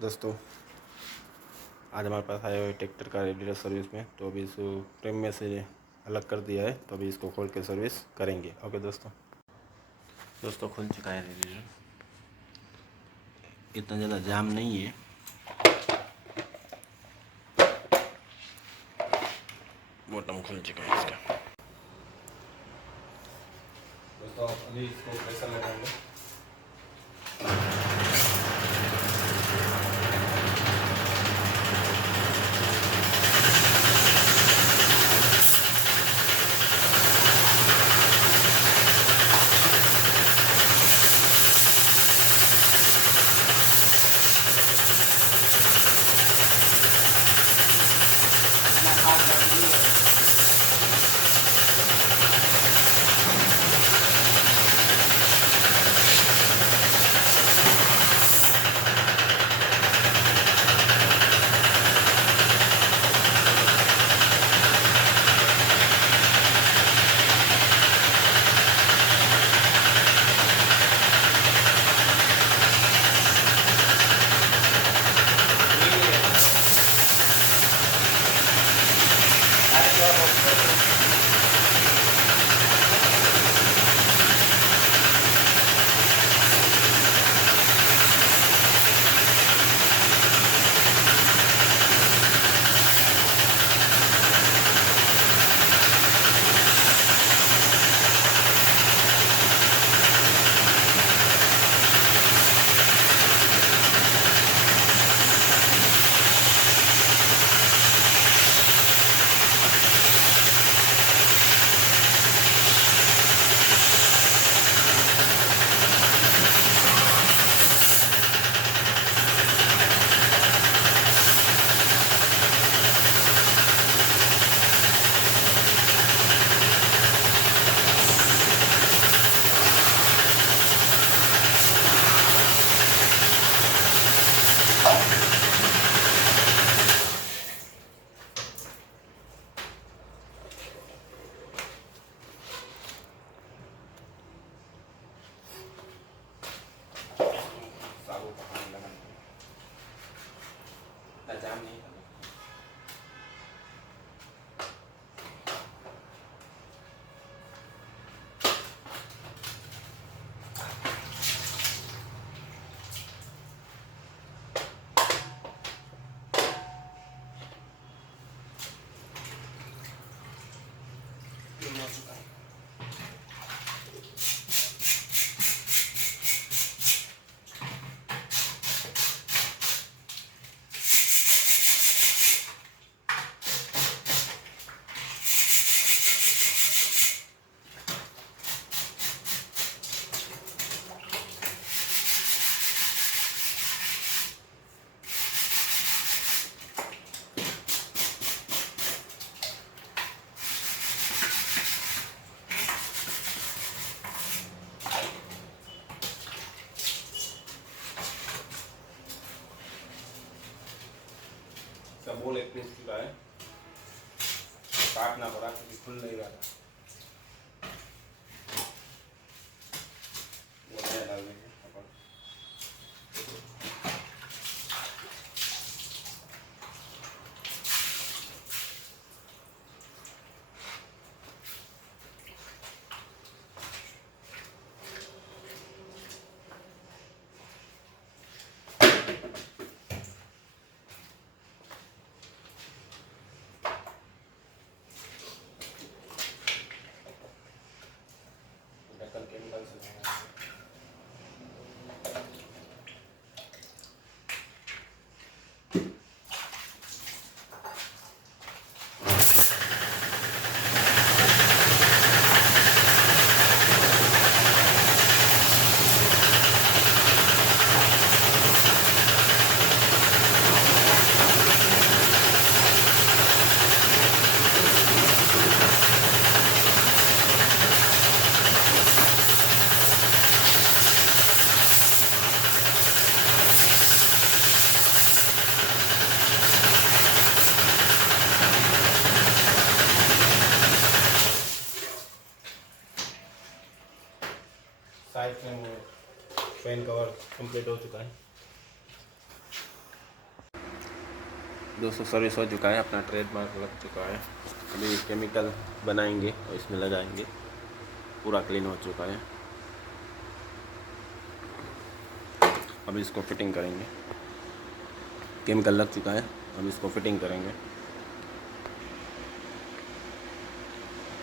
दोस्तों, आज हमारे पास आया हुआ है ट्रैक्टर का रेडिएटर सर्विस में। तो अभी इसको फ्रेम में से अलग कर दिया है, तो अभी इसको खोल के सर्विस करेंगे। ओके दोस्तों खुल चुका है रेडिएटर। इतना ज़्यादा जाम नहीं है। बॉटम खुल चुका है इसका। दोस्तों अभी इसको प्रेशर लगाएंगे। जाम नहीं था। बोल एक पीस चुका है, काटना पड़ा क्योंकि खुल नहीं रहा था। वो नया डाल देंगे अपन। केमिकल से साइड में फैन कवर कंप्लीट हो चुका है। दोस्तों सर्विस हो चुका है, अपना ट्रेडमार्क लग चुका है। अभी केमिकल बनाएंगे और इसमें लगाएंगे। पूरा क्लीन हो चुका है। अभी इसको फिटिंग करेंगे। केमिकल लग चुका है, अभी इसको फिटिंग करेंगे।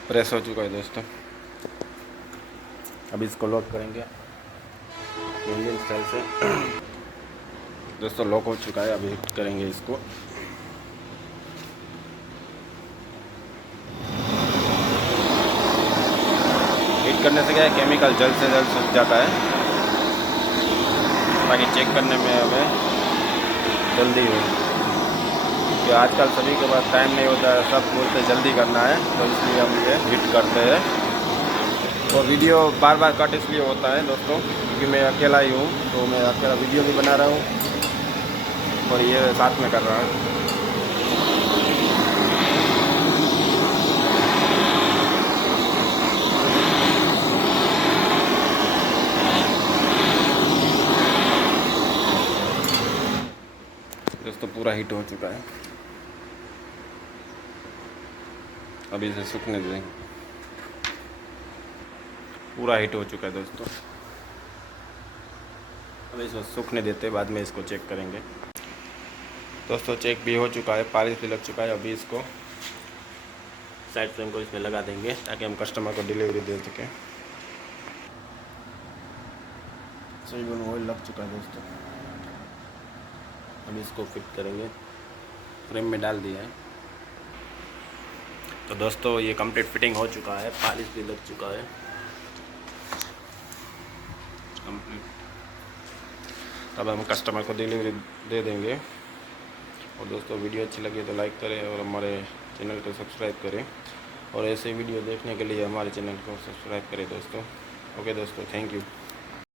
प्रेस हो चुका है दोस्तों। अभी इसको लॉक करेंगे इंडियन स्टाइल से। दोस्तों लॉक हो चुका है, अभी हिट करेंगे इसको। हिट करने से क्या है, केमिकल जल्द से जल्द सूख जाता है, ताकि चेक करने में हमें जल्दी हो। क्योंकि आजकल सभी के पास टाइम नहीं होता है, सब बोलते जल्दी करना है, तो इसलिए हम ये हिट करते हैं। और वीडियो बार बार कट इसलिए होता है दोस्तों, क्योंकि मैं अकेला ही हूँ, तो मैं अकेला वीडियो भी बना रहा हूँ और ये साथ में कर रहा हूँ। दोस्तों पूरा हिट हो चुका है, अभी इसे सूखने देंगे। पूरा हिट हो चुका है दोस्तों, अभी इसको सूखने देते, बाद में इसको चेक करेंगे। दोस्तों चेक भी हो चुका है, पॉलिश भी लग चुका है। अभी इसको साइड फ्रेम को इसमें लगा देंगे, ताकि हम कस्टमर को डिलीवरी दे सकें। सही ऑयल लग चुका है दोस्तों, अभी इसको फिट करेंगे। फ्रेम में डाल दिया है। तो दोस्तों ये कंप्लीट फिटिंग हो चुका है, पॉलिश भी लग चुका है कंप्लीट। तब हम कस्टमर को डिलीवरी दे देंगे। और दोस्तों वीडियो अच्छी लगी तो लाइक करें और हमारे चैनल को सब्सक्राइब करें, और ऐसे वीडियो देखने के लिए हमारे चैनल को सब्सक्राइब करें दोस्तों। ओके दोस्तों, थैंक यू।